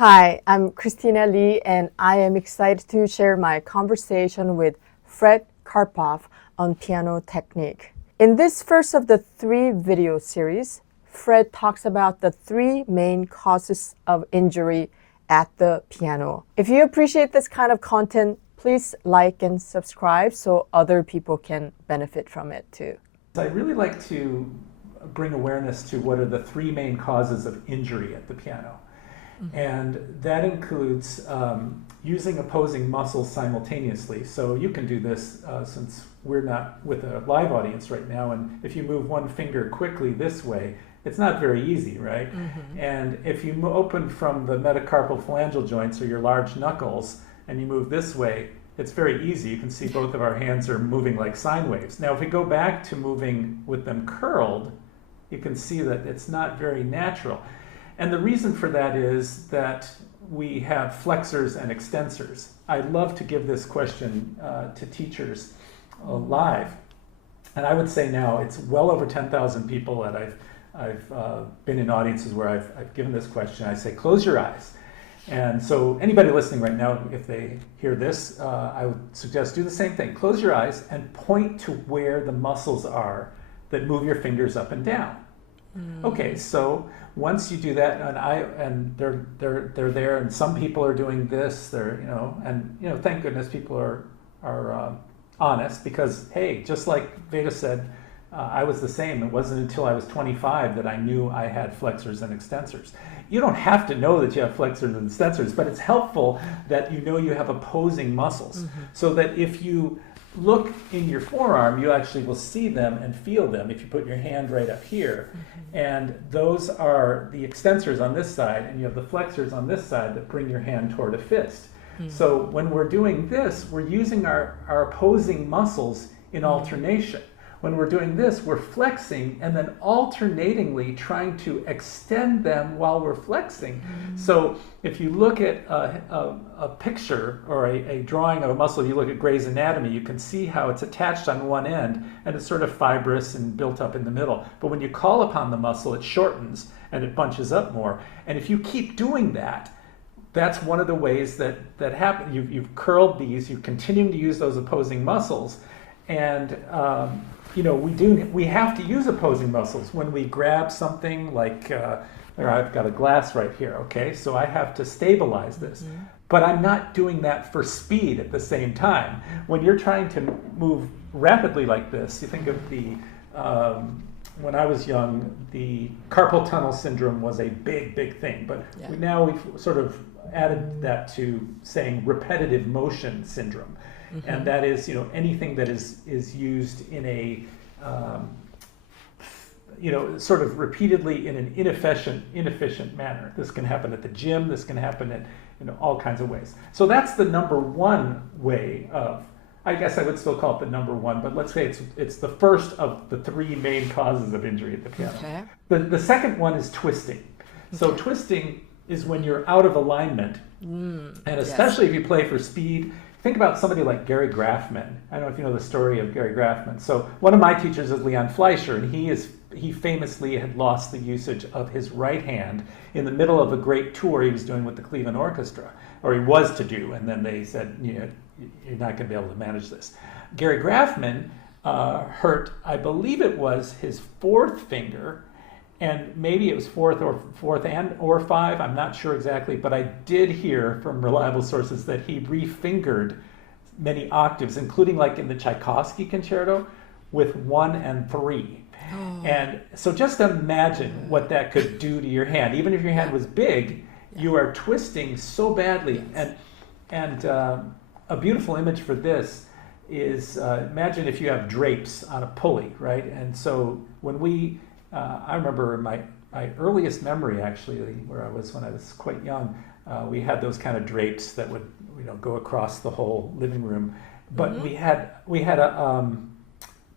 Hi, I'm Kristina Lee, and I am excited to share my conversation with Fred Karpoff on piano technique. In this first of the 3 video series, Fred talks about the 3 main causes of injury at the piano. If you appreciate this kind of content, please like and subscribe so other people can benefit from it too. I really like to bring awareness to what are the 3 main causes of injury at the piano. And that includes using opposing muscles simultaneously. So you can do this since we're not with a live audience right now. And if you move one finger quickly this way, it's not very easy, right? And if you open from the metacarpal phalangeal joints or your large knuckles and you move this way, it's very easy. You can see both of our hands are moving like sine waves. Now, if we go back to moving with them curled, you can see that it's not very natural. And the reason for that is that we have flexors and extensors. I love to give this question to teachers live. And I would say now it's well over 10,000 people that I've been in audiences where I've given this question. I say, close your eyes. And so anybody listening right now, if they hear this, I would suggest do the same thing. Close your eyes and point to where the muscles are that move your fingers up and down. Okay, so once you do that, and they're there, and some people are doing this, thank goodness people are honest, because hey, just like Veda said, I was the same. It wasn't until I was 25 that I knew I had flexors and extensors. You don't have to know that you have flexors and extensors, but it's helpful that you know you have opposing muscles, so that if you look in your forearm, you actually will see them and feel them if you put your hand right up here. And those are the extensors on this side, and you have the flexors on this side that bring your hand toward a fist. So when we're doing this, we're using our opposing muscles in alternation. When we're doing this, we're flexing and then alternatingly trying to extend them while we're flexing. So if you look at a picture or a drawing of a muscle, you look at Gray's Anatomy, you can see how it's attached on one end and it's sort of fibrous and built up in the middle. But when you call upon the muscle, it shortens and it bunches up more. And if you keep doing that, that's one of the ways that happen. You've curled these, you're continuing to use those opposing muscles, and we have to use opposing muscles when we grab something like I've got a glass right here, okay, so I have to stabilize this, but I'm not doing that for speed at the same time. When you're trying to move rapidly like this, you think of the when I was young, the carpal tunnel syndrome was a big thing, but we've sort of added that to saying repetitive motion syndrome. And that is, anything that is used in a, sort of repeatedly in an inefficient manner. This can happen at the gym. This can happen at, all kinds of ways. So that's the number one way of, I guess I would still call it the number one, but let's say it's the first of the 3 main causes of injury at the piano. Okay. The second one is twisting. So twisting is when you're out of alignment, and especially if you play for speed. Think about somebody like Gary Graffman. I don't know if you know the story of Gary Graffman. So one of my teachers is Leon Fleischer, and he famously had lost the usage of his right hand in the middle of a great tour he was doing with the Cleveland Orchestra, or he was to do, and then they said, you're not going to be able to manage this. Gary Graffman hurt, I believe it was his 4th finger, and maybe it was 4th or 5, I'm not sure exactly, but I did hear from reliable sources that he refingered many octaves, including like in the Tchaikovsky concerto, with 1 and 3. And so just imagine what that could do to your hand. Even if your hand was big, you are twisting so badly. And a beautiful image for this is, imagine if you have drapes on a pulley, right? And so when I remember in my earliest memory, actually, when I was quite young, we had those kind of drapes that would go across the whole living room. But we had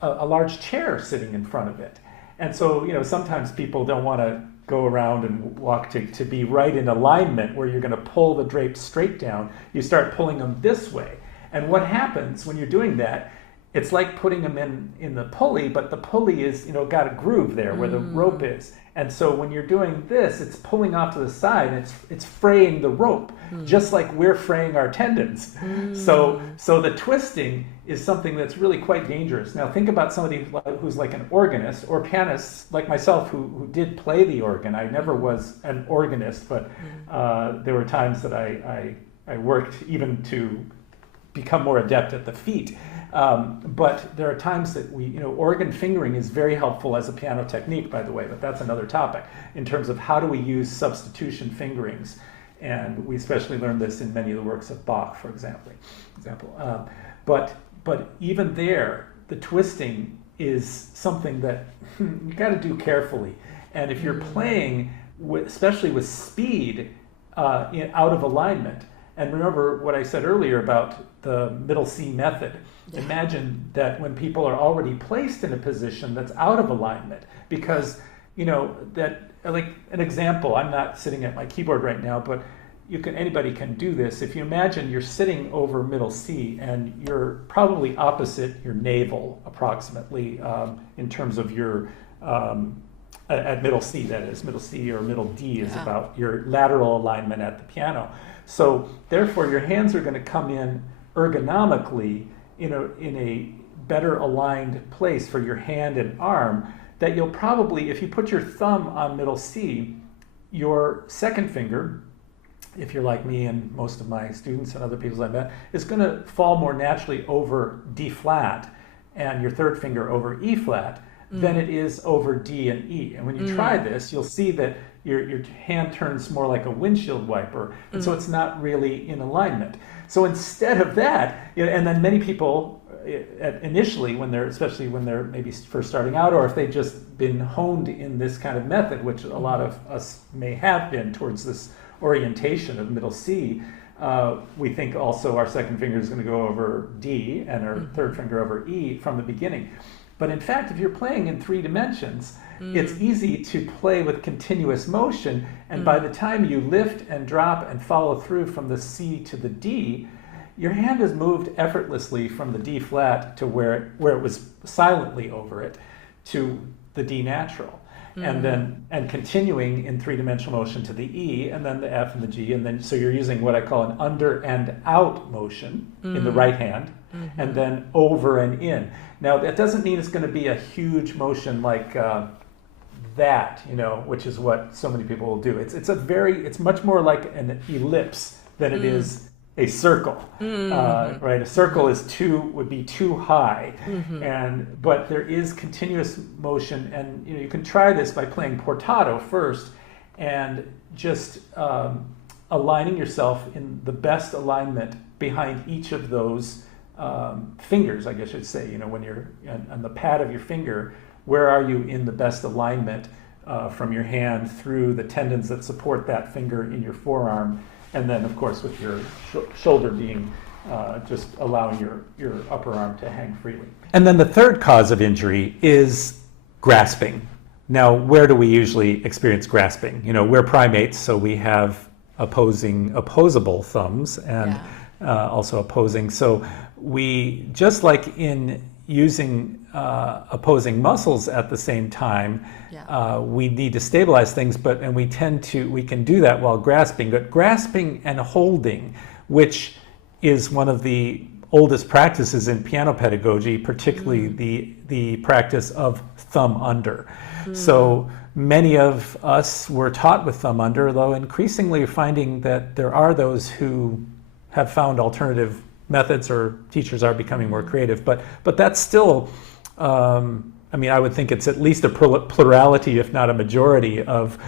a large chair sitting in front of it, and so sometimes people don't want to go around and walk to be right in alignment where you're going to pull the drapes straight down. You start pulling them this way, and what happens when you're doing that it's like putting them in the pulley, but the pulley is, got a groove there where the rope is. And so when you're doing this, it's pulling off to the side, and it's fraying the rope, just like we're fraying our tendons. So the twisting is something that's really quite dangerous. Now think about somebody who's like an organist, or pianists like myself who did play the organ. I never was an organist, but there were times that I worked even to become more adept at the feet. But there are times that organ fingering is very helpful as a piano technique, by the way, but that's another topic in terms of how do we use substitution fingerings. And we especially learned this in many of the works of Bach, for example. But even there, the twisting is something that you got to do carefully. And if you're playing, especially with speed, out of alignment, and remember what I said earlier about the middle C method. Yeah. Imagine that when people are already placed in a position that's out of alignment, because, that, like an example, I'm not sitting at my keyboard right now, but anybody can do this. If you imagine you're sitting over middle C and you're probably opposite your navel approximately in terms of your, at middle C, that is, middle C or middle D is about your lateral alignment at the piano. So therefore your hands are going to come in ergonomically in a better aligned place for your hand and arm, that you'll probably, if you put your thumb on middle C, your second finger, if you're like me and most of my students and other people I met, is going to fall more naturally over D flat, and your third finger over E flat than it is over D and E. And when you try this, you'll see that your hand turns more like a windshield wiper, and so it's not really in alignment. So instead of that, and then many people initially, especially when they're maybe first starting out, or if they've just been honed in this kind of method, which a lot of us may have been towards this orientation of middle C, we think also our second finger is going to go over D and our third finger over E from the beginning. But in fact, if you're playing in 3 dimensions, it's easy to play with continuous motion, and by the time you lift and drop and follow through from the C to the D, your hand has moved effortlessly from the D flat to where it was silently over it to the D natural. And continuing in 3-dimensional motion to the E, and then the F and the G, and then so you're using what I call an under and out motion in the right hand, and then over and in. Now that doesn't mean it's going to be a huge motion like that, which is what so many people will do. It's much more like an ellipse than it is a circle, right? A circle would be too high, but there is continuous motion, and you can try this by playing portato first, and just aligning yourself in the best alignment behind each of those fingers, I guess you'd say. When you're on the pad of your finger, where are you in the best alignment from your hand through the tendons that support that finger in your forearm? And then, of course, with your shoulder being just allowing your upper arm to hang freely. And then the third cause of injury is grasping. Now, where do we usually experience grasping? We're primates, so we have opposable thumbs and also opposing. So we, just like in using opposing muscles at the same time, we need to stabilize things, and we can do that while grasping. But grasping and holding, which is one of the oldest practices in piano pedagogy, particularly the practice of thumb under. So many of us were taught with thumb under, though increasingly we're finding that there are those who have found alternative methods, or teachers are becoming more creative, but that's still, I would think it's at least a plurality, if not a majority, of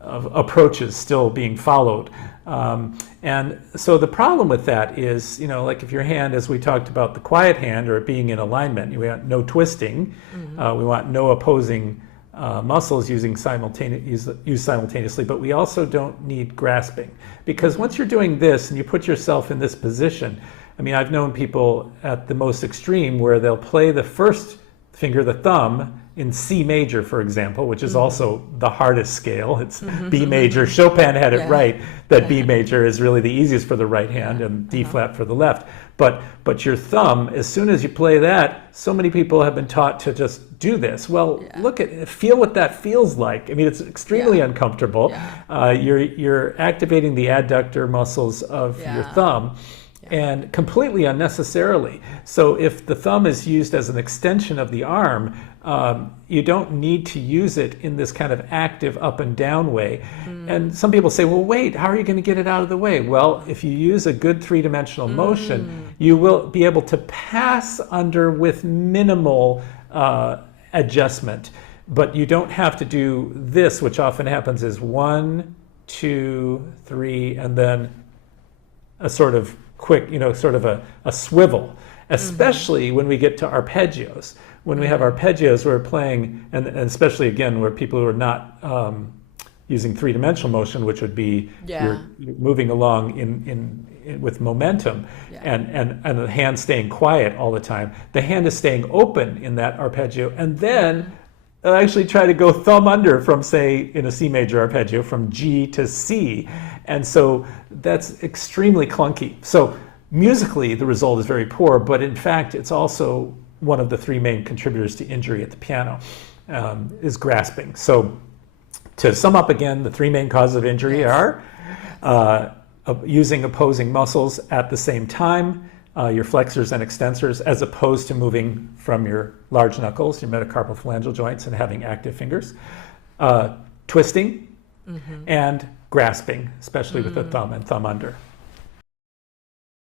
approaches still being followed. And so the problem with that is, like if your hand, as we talked about the quiet hand, or it being in alignment, we want no twisting, we want no opposing muscles used simultaneously, but we also don't need grasping. Because once you're doing this and you put yourself in this position, I've known people at the most extreme where they'll play the first finger, the thumb, in C major, for example, which is also the hardest scale. It's B major. Chopin had it right that B major is really the easiest for the right hand and D flat for the left. But your thumb, as soon as you play that, so many people have been taught to just do this. Well, look at it, feel what that feels like. I mean, it's extremely uncomfortable. You're activating the adductor muscles of your thumb. And completely unnecessarily. So if the thumb is used as an extension of the arm, you don't need to use it in this kind of active up and down way. And some people say, well, wait, how are you going to get it out of the way? Well, if you use a good three-dimensional motion, you will be able to pass under with minimal adjustment. But you don't have to do this, which often happens is 1, 2, 3, and then a sort of quick, sort of a swivel, especially when we get to arpeggios. When we have arpeggios, we're playing, and especially again, where people who are not using three-dimensional motion, which would be you're moving along with momentum, and the hand staying quiet all the time. The hand is staying open in that arpeggio, and then actually try to go thumb under from, say, in a C major arpeggio, from G to C. And so that's extremely clunky. So musically, the result is very poor, but in fact, it's also one of the three main contributors to injury at the piano, is grasping. So to sum up again, the three main causes of injury are using opposing muscles at the same time, your flexors and extensors, as opposed to moving from your large knuckles, your metacarpophalangeal joints, and having active fingers, twisting, and grasping, especially with the thumb and thumb under.